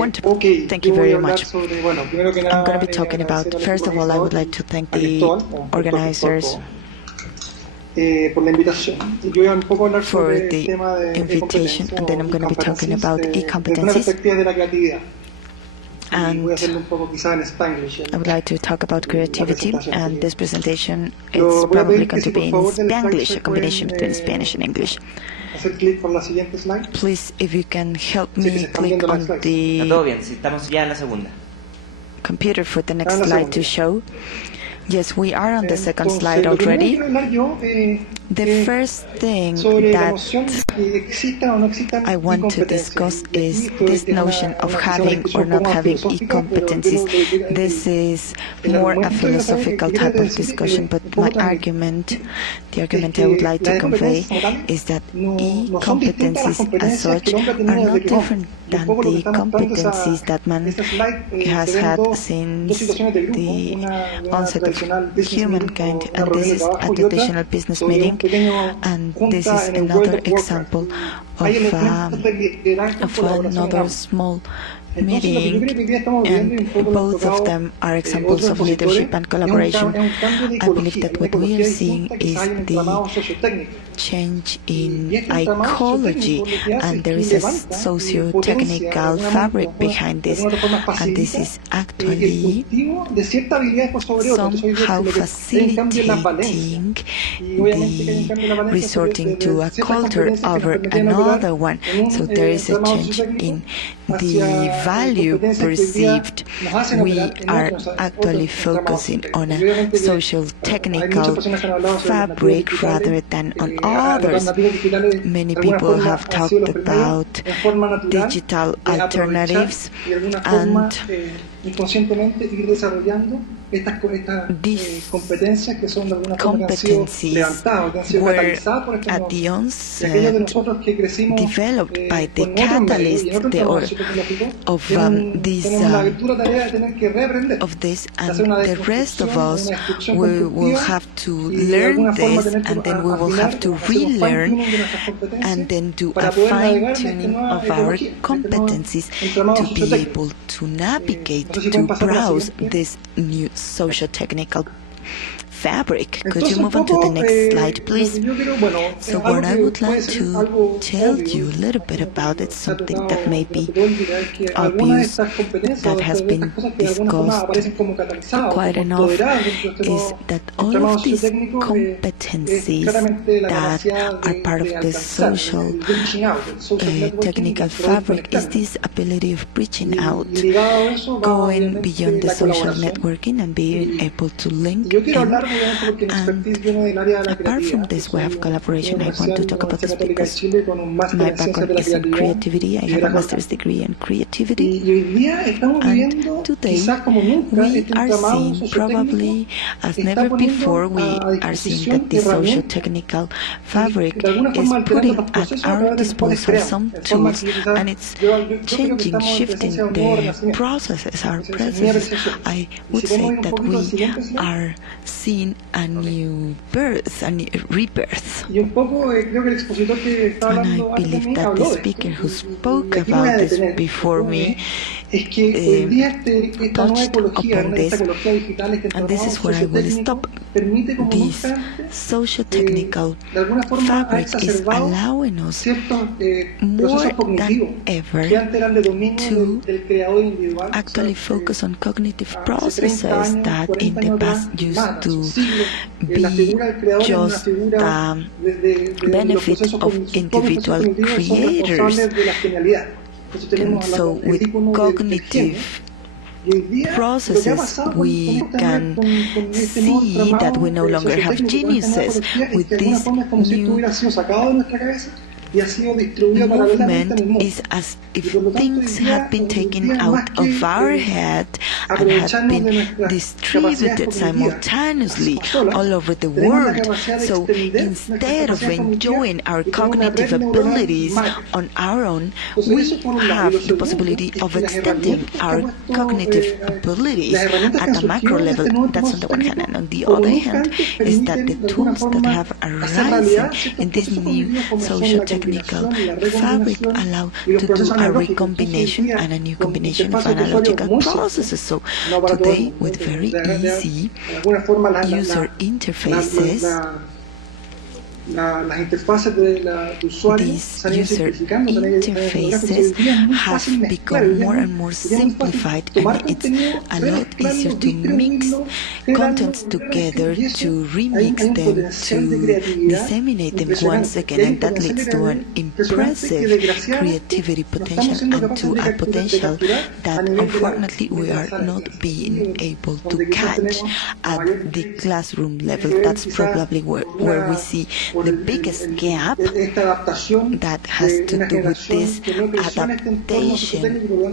Wonderful. Thank you very much. I'm going to be talking about, first of all, I would like to thank the organizers for the invitation, and then I'm going to be talking about e-competencies. And I would like to talk about creativity, and this presentation is probably going to be in Spanglish, a combination between Spanish and English. Please, if you can help me click on the computer for the next slide to show. Yes, we are on the second slide already. The first thing that I want to discuss is this notion of having or not having e-competencies. This is more a philosophical type of discussion, but my argument, the argument I would like to convey, is that e-competencies as such are not different than the competencies that man has had since the onset of humankind, and this is a traditional business meeting, and this is another example of another small meeting, and both of them are examples of leadership and collaboration. I believe that what we are seeing is the change in ecology, and there is a socio-technical fabric behind this, and this is actually somehow facilitating the resorting to a culture over another one. So there is a change in the value perceived. We are actually focusing on a social technical fabric rather than on others. Many people have talked about digital alternatives, and these competencies were at the onset developed by the catalyst of this, and the rest of us will have to learn this, and then we will have to relearn and then do a fine-tuning of our competencies to be able to navigate, to browse this new socio-technical fabric. Could you move on to the next slide, please? So what I would like to tell you a little bit about is something that may be obvious, that has been discussed quite enough, is that all of these competencies that are part of the social technical fabric is this ability of reaching out, going beyond the social networking and being able to link in. And apart from this way of collaboration, I want to talk about this because my background is in creativity. I have a master's degree in creativity, and today we are seeing, probably as never before, we are seeing that the socio-technical fabric is putting at our disposal some tools, and it's changing, shifting the processes, our processes. I would say that we are seeing a new birth, a new rebirth. And I believe that the speaker who spoke about this before me touched upon this, and this is where I will stop. This social-technical fabric is allowing us more than ever to actually focus on cognitive processes that in the past used to be just the benefit of individual creators. And so with cognitive processes, we can see that we no longer have geniuses. With this new movement, is as if things have been taken out of our head and have been distributed simultaneously all over the world. So instead of enjoying our cognitive abilities on our own, we have the possibility of extending our cognitive abilities at a macro level. That's on the one hand, and on the other hand is that the tools that have arisen in this new social technology technical fabric allow to do a recombination and a new combination of analogical processes. So today, with very easy user interfaces, these user interfaces have become more and more simplified, and it's a lot easier to mix contents together, to remix them, to disseminate them once again, and that leads to an impressive creativity potential and to a potential that unfortunately we are not being able to catch at the classroom level. That's probably where we see the biggest gap that has to do with this adaptation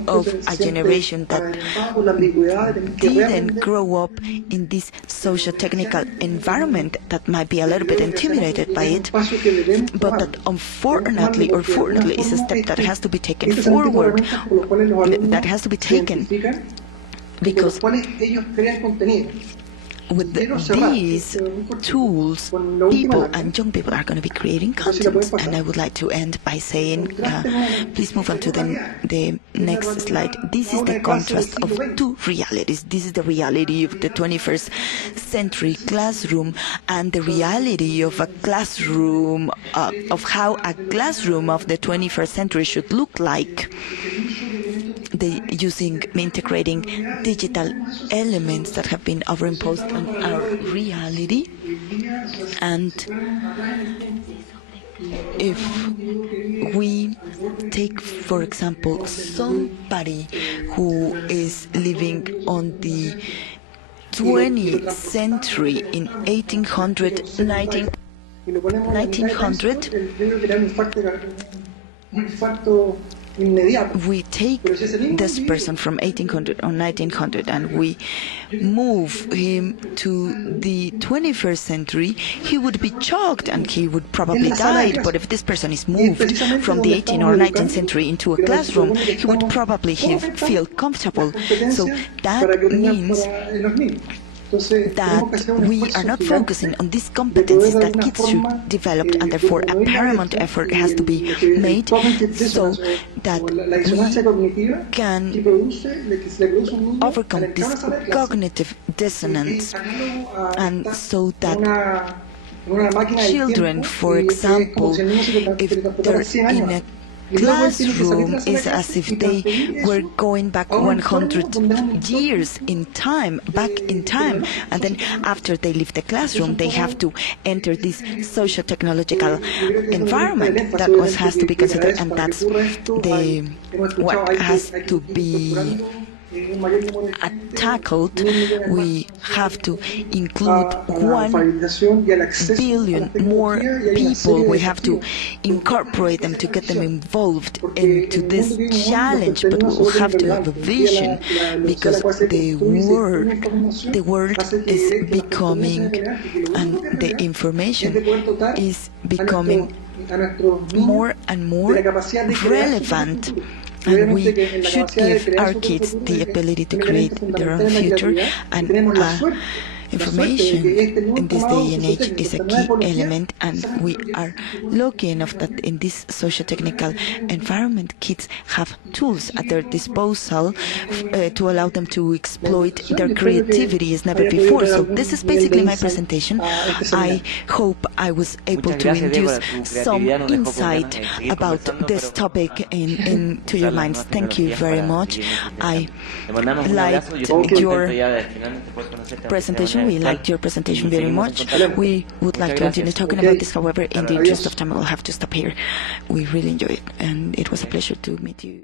of a generation that didn't grow up in this socio-technical environment, that might be a little bit intimidated by it, but that unfortunately or fortunately is a step that has to be taken forward, that has to be taken, because with these tools, people and young people are going to be creating content. And I would like to end by saying, please move on to the next slide. This is the contrast of two realities. This is the reality of the 21st century classroom and the reality of a classroom, of how a classroom of the 21st century should look like. Integrating digital elements that have been overimposed on our reality. And if we take, for example, somebody who is living on the 20th century in 1900, we take this person from 1800 or 1900 and we move him to the 21st century, he would be shocked and he would probably die. But if this person is moved from the 18th or 19th century into a classroom, he would probably feel comfortable. So that means that we are not focusing on these competencies that kids should develop, and therefore a paramount effort has to be made so that we can overcome this cognitive dissonance, and so that children, for example, if they're in a classroom, is as if they were going back 100 years in time, and then after they leave the classroom, they have to enter this social-technological environment. That has to be considered, and that's what has to be tackled. We have to include 1 billion more people. We have to incorporate them to get them involved into this challenge, but we will have to have a vision, because the world is becoming, and the information is becoming more and more relevant. And we should give our kids the ability to create their own future, and information in this day and age is a key element, and we are lucky enough that in this socio-technical environment, kids have tools at their disposal to allow them to exploit their creativity as never before. So this is basically my presentation. I hope I was able to induce some insight about this topic into your minds. Thank you very much. I liked your presentation. We liked your presentation very much. We would like to continue talking about this. However, in the interest of time, we'll have to stop here. We really enjoyed it, and it was a pleasure to meet you.